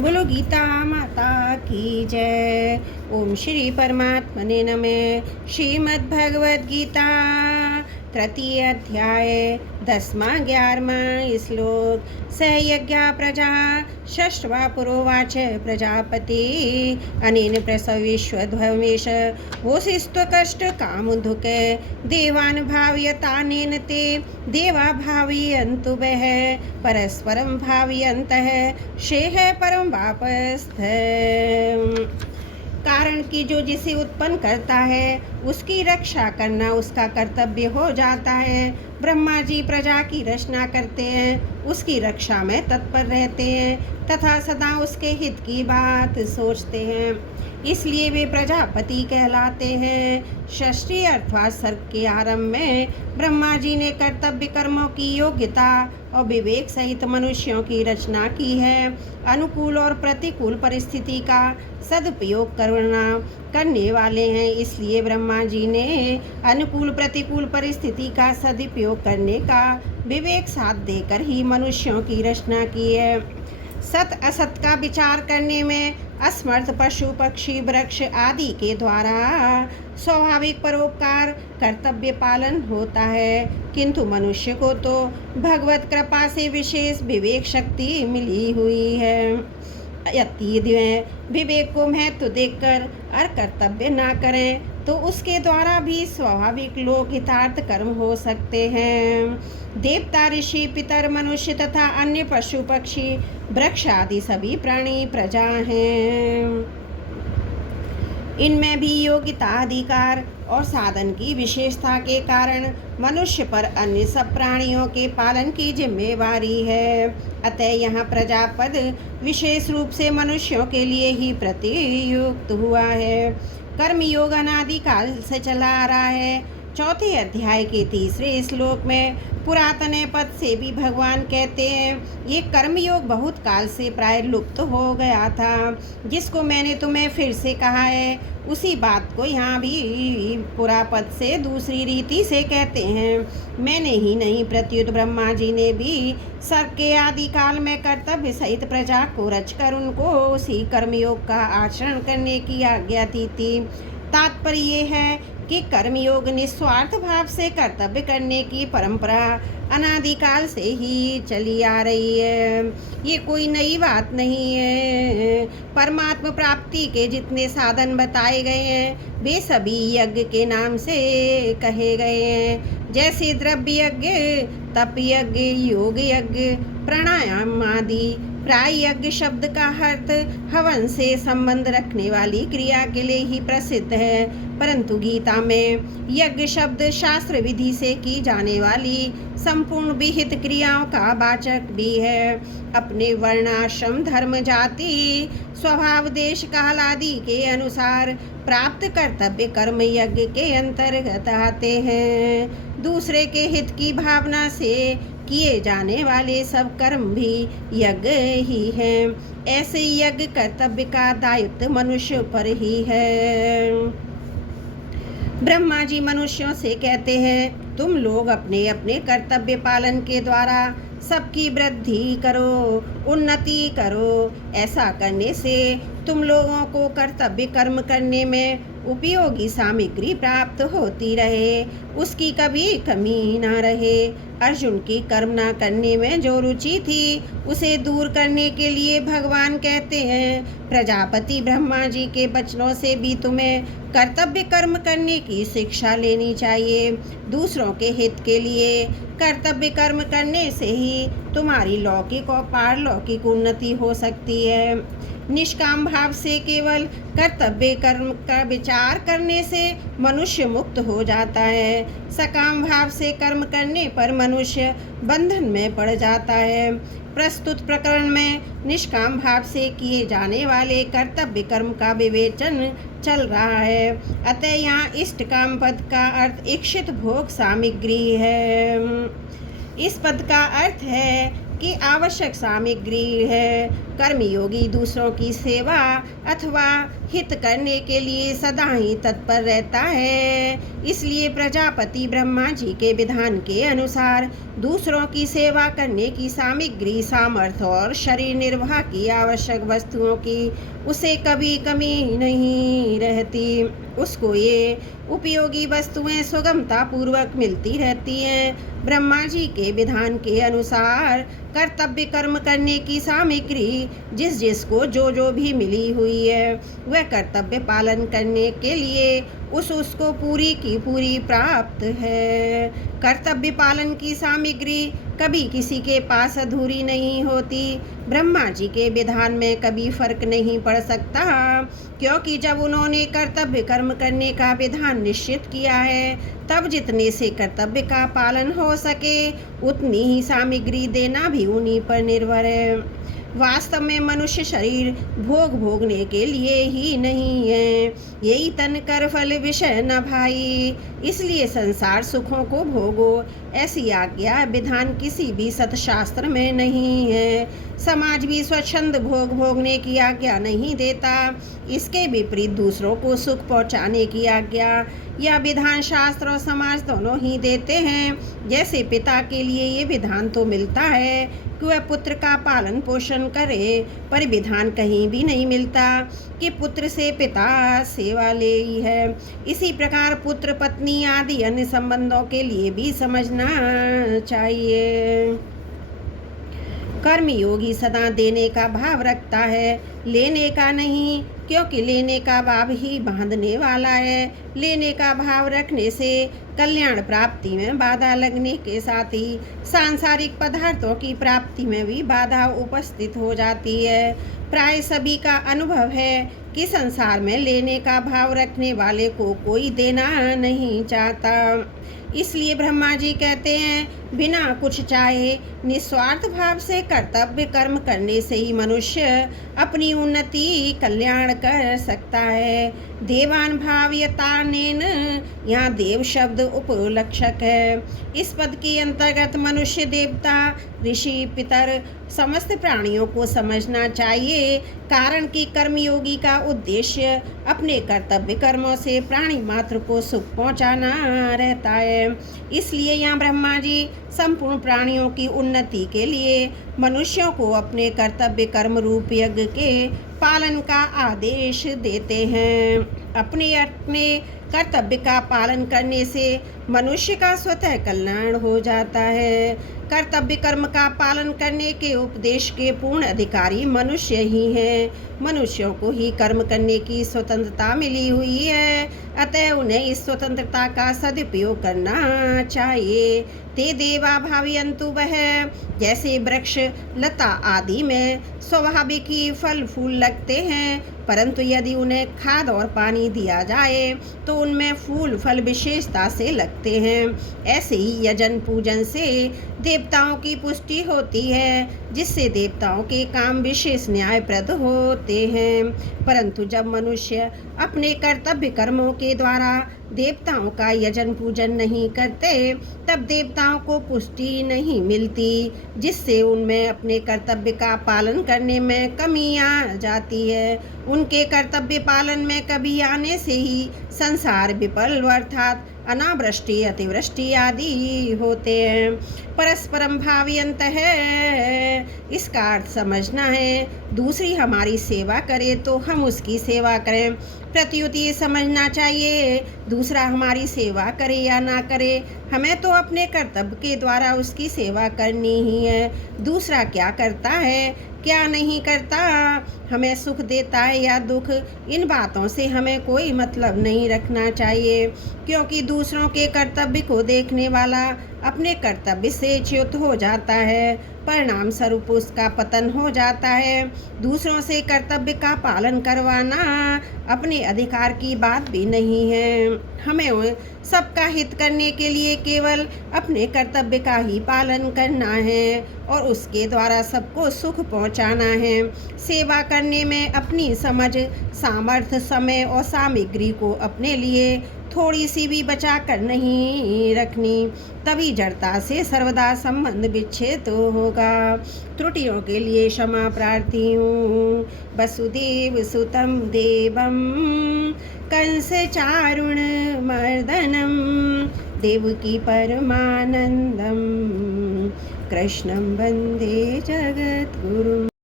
बोलो गीता माता की जय। ओम श्री परमात्मने नमः। श्रीमद् भगवद गीता तृतीय अध्याय 10वां 11वां श्लोक। सहयज्ञा प्रजा षष्ठवा पुरोवाच प्रजापति अनेन प्रसविश्वध्वमेश वोसिस्त्वकष्ट कामुधुके देवान् भावयतानेन ते देवा भावयन्तु वः परस्परं भावयन्तः शेह परम वापस्थ। कारण कि जो जिसे उत्पन्न करता है उसकी रक्षा करना उसका कर्तव्य हो जाता है। ब्रह्मा जी प्रजा की रचना करते हैं, उसकी रक्षा में तत्पर रहते हैं तथा सदा उसके हित की बात सोचते हैं, इसलिए वे प्रजापति कहलाते हैं। षष्ठी अर्थात सर्ग के आरंभ में ब्रह्मा जी ने कर्तव्य कर्मों की योग्यता और विवेक सहित मनुष्यों की रचना की है। अनुकूल और प्रतिकूल परिस्थिति का सदुपयोग करने वाले हैं, इसलिए ब्रह्मा जी ने अनुकूल प्रतिकूल परिस्थिति का सदुपयोग करने का विवेक साथ देकर ही मनुष्यों की रचना की है। सत असत का विचार करने में असमर्थ पशु पक्षी वृक्ष आदि के द्वारा स्वाभाविक परोपकार कर्तव्य पालन होता है, किंतु मनुष्य को तो भगवत कृपा से विशेष विवेक शक्ति मिली हुई है। यदि विवेक को महत्व देकर और कर्तव्य ना करें तो उसके द्वारा भी स्वाभाविक लोक हितार्थ कर्म हो सकते हैं। देवता ऋषि पितर मनुष्य तथा अन्य पशु पक्षी वृक्ष आदि सभी प्राणी प्रजा हैं। इनमें भी योग्यता अधिकार और साधन की विशेषता के कारण मनुष्य पर अन्य सब प्राणियों के पालन की जिम्मेवारी है। अतः यहाँ प्रजापद विशेष रूप से मनुष्यों के लिए ही प्रतियुक्त हुआ है। कर्म योग अनादिकाल से चला आ रहा है। चौथे अध्याय के तीसरे श्लोक में पुरातन पद से भी भगवान कहते हैं, ये कर्मयोग बहुत काल से प्राय लुप्त हो गया था, जिसको मैंने तुम्हें फिर से कहा है उसी बात को यहाँ भी पुरापद से दूसरी रीति से कहते हैं। मैंने ही नहीं प्रत्युत ब्रह्मा जी ने भी सर्ग के आदि काल में कर्तव्य सहित प्रजा को रचकर उनको उसी कर्मयोग का आचरण करने की आज्ञा दी थी। तात्पर्य ये है कि कर्मयोग निस्वार्थ भाव से कर्तव्य करने की परंपरा अनादिकाल से ही चली आ रही है। ये कोई नई बात नहीं है। परमात्मा प्राप्ति के जितने साधन बताए गए हैं वे सभी यज्ञ के नाम से कहे गए हैं, जैसे द्रव्य यज्ञ, तप यज्ञ, योग यज्ञ, प्राणायाम आदि। प्राय यज्ञ शब्द का अर्थ हवन से संबंध रखने वाली क्रिया के लिए ही प्रसिद्ध है, परंतु गीता में यज्ञ शब्द शास्त्र विधि से की जाने वाली संपूर्ण विहित क्रियाओं का वाचक भी है। अपने वर्णाश्रम धर्म जाति स्वभाव देश काल आदि के अनुसार प्राप्त कर्तव्य कर्म यज्ञ के अंतर्गत आते हैं। दूसरे के हित की भावना से किए जाने वाले सब कर्म भी यज्ञ ही हैं। ऐसे यज्ञ कर्तव्य का दायित्व मनुष्य पर ही है। ब्रह्मा जी मनुष्यों से कहते हैं, तुम लोग अपने अपने कर्तव्य पालन के द्वारा सबकी वृद्धि करो, उन्नति करो। ऐसा करने से तुम लोगों को कर्तव्य कर्म करने में उपयोगी सामग्री प्राप्त होती रहे, उसकी कभी कमी न रहे। अर्जुन की कर्म न करने में जो रुचि थी उसे दूर करने के लिए भगवान कहते हैं, प्रजापति ब्रह्मा जी के वचनों से भी तुम्हें कर्तव्य कर्म करने की शिक्षा लेनी चाहिए। दूसरों के हित के लिए कर्तव्य कर्म करने से ही तुम्हारी लौकिक और पारलौकिक उन्नति हो सकती है। निष्काम भाव से केवल कर्तव्य कर्म का विचार करने से मनुष्य मुक्त हो जाता है। सकाम भाव से कर्म करने पर मनुष्य बंधन में पड़ जाता है। प्रस्तुत प्रकरण में निष्काम भाव से किए जाने वाले कर्तव्य कर्म का विवेचन चल रहा है। अतः यहाँ इष्टकाम पद का अर्थ इच्छित भोग सामग्री है। इस पद का अर्थ है कि आवश्यक सामग्री है। कर्मयोगी दूसरों की सेवा अथवा हित करने के लिए सदा ही तत्पर रहता है। इसलिए प्रजापति ब्रह्मा जी के विधान के अनुसार दूसरों की सेवा करने की सामग्री, सामर्थ्य और शरीर निर्वाह की आवश्यक वस्तुओं की उसे कभी कमी नहीं रहती। उसको ये उपयोगी वस्तुएं सुगमता पूर्वक मिलती रहती हैं। ब्रह्मा जी के विधान के अनुसार कर्तव्य कर्म करने की सामग्री जिस जिसको जो जो भी मिली हुई है वह कर्तव्य पालन करने के लिए उसको पूरी की पूरी प्राप्त है। कर्तव्य पालन की सामग्री कभी किसी के पास अधूरी नहीं होती। ब्रह्मा जी के विधान में कभी फर्क नहीं पड़ सकता, क्योंकि जब उन्होंने कर्तव्य कर्म करने का विधान निश्चित किया है तब जितने से कर्तव्य का पालन हो सके उतनी ही सामग्री देना भी उन्हीं पर निर्भर है। वास्तव में मनुष्य शरीर भोग भोगने के लिए ही नहीं है, यही तन कर फल विषय न भाई। इसलिए संसार सुखों को भोगो ऐसी आज्ञा विधान किसी भी सतशास्त्र में नहीं है। समाज भी स्वच्छंद भोग भोगने की आज्ञा नहीं देता। इसके विपरीत दूसरों को सुख पहुंचाने की आज्ञा या विधान शास्त्र और समाज दोनों ही देते हैं। जैसे पिता के लिए ये विधान तो मिलता है कि वह पुत्र का पालन पोषण करे, पर विधान कहीं भी नहीं मिलता कि पुत्र से पिता सेवा ले ही है। इसी प्रकार पुत्र पत्नी आदि अन्य संबंधों के लिए भी समझना चाहिए। कर्मयोगी सदा देने का भाव रखता है, लेने का नहीं, क्योंकि लेने का भाव ही बांधने वाला है। लेने का भाव रखने से कल्याण प्राप्ति में बाधा लगने के साथ ही सांसारिक पदार्थों की प्राप्ति में भी बाधा उपस्थित हो जाती है। प्राय सभी का अनुभव है कि संसार में लेने का भाव रखने वाले को कोई देना नहीं चाहता। इसलिए ब्रह्मा जी कहते हैं, बिना कुछ चाहे निस्वार्थ भाव से कर्तव्य कर्म करने से ही मनुष्य अपनी उन्नति कल्याण कर सकता है। देवान भाव यतानेन, यहाँ देव शब्द उपलक्षक है। इस पद के अंतर्गत मनुष्य, देवता, ऋषि, पितर समस्त प्राणियों को समझना चाहिए, कारण कि कर्मयोगी का उद्देश्य अपने कर्तव्य कर्मों से प्राणी मात्र को सुख पहुंचाना रहता है। इसलिए यहाँ ब्रह्मा जी संपूर्ण प्राणियों की उन्नति के लिए मनुष्यों को अपने कर्तव्य कर्म रूप यज्ञ के पालन का आदेश देते हैं। अपने कर्तव्य का पालन करने से मनुष्य का स्वतः कल्याण हो जाता है। कर्तव्य कर्म का पालन करने के उपदेश के पूर्ण अधिकारी मनुष्य ही हैं। मनुष्यों को ही कर्म करने की स्वतंत्रता मिली हुई है, अतः उन्हें इस स्वतंत्रता का सदुपयोग करना चाहिए। ते देवा भावयन्तु वह, जैसे वृक्ष लता आदि में स्वाभाविक ही फल फूल लगते हैं, परंतु यदि उन्हें खाद और पानी दिया जाए तो उनमें फूल फल विशेषता से लगते हैं। ऐसे ही यजन पूजन से देवताओं की पुष्टि होती है, जिससे देवताओं के काम विशेष न्यायप्रद होते हैं। परंतु जब मनुष्य अपने कर्तव्य कर्मों के द्वारा देवताओं का यजन पूजन नहीं करते तब देवताओं को पुष्टि नहीं मिलती, जिससे उनमें अपने कर्तव्य का पालन करने में कमी आ जाती है। उनके कर्तव्य पालन में कमी आने से ही संसार विफल अर्थात अनावृष्टि अतिवृष्टि आदि होते हैं। परस्परम भावयंत है, इसका अर्थ समझना है दूसरी हमारी सेवा करे तो हम उसकी सेवा करें। प्रत्युत ये समझना चाहिए दूसरा हमारी सेवा करे या ना करे, हमें तो अपने कर्तव्य के द्वारा उसकी सेवा करनी ही है। दूसरा क्या करता है क्या नहीं करता, हमें सुख देता है या दुख, इन बातों से हमें कोई मतलब नहीं रखना चाहिए, क्योंकि दूसरों के कर्तव्य को देखने वाला अपने कर्तव्य से च्युत हो जाता है, परिणाम स्वरूप उसका पतन हो जाता है। दूसरों से कर्तव्य का पालन करवाना अपने अधिकार की बात भी नहीं है। हमें सबका हित करने के लिए केवल अपने कर्तव्य का ही पालन करना है और उसके द्वारा सबको सुख पहुंचाना है। सेवा करने में अपनी समझ, सामर्थ्य, समय और सामग्री को अपने लिए थोड़ी सी भी बचा कर नहीं रखनी, तभी जड़ता से सर्वदा संबंध विच्छेद तो होगा। त्रुटियों के लिए क्षमा प्रार्थी हूँ। वसुदेव सुतम देवम कंस चारुण मर्दनम देवकी परमानंदम कृष्णं वंदे जगद्गुरुम्।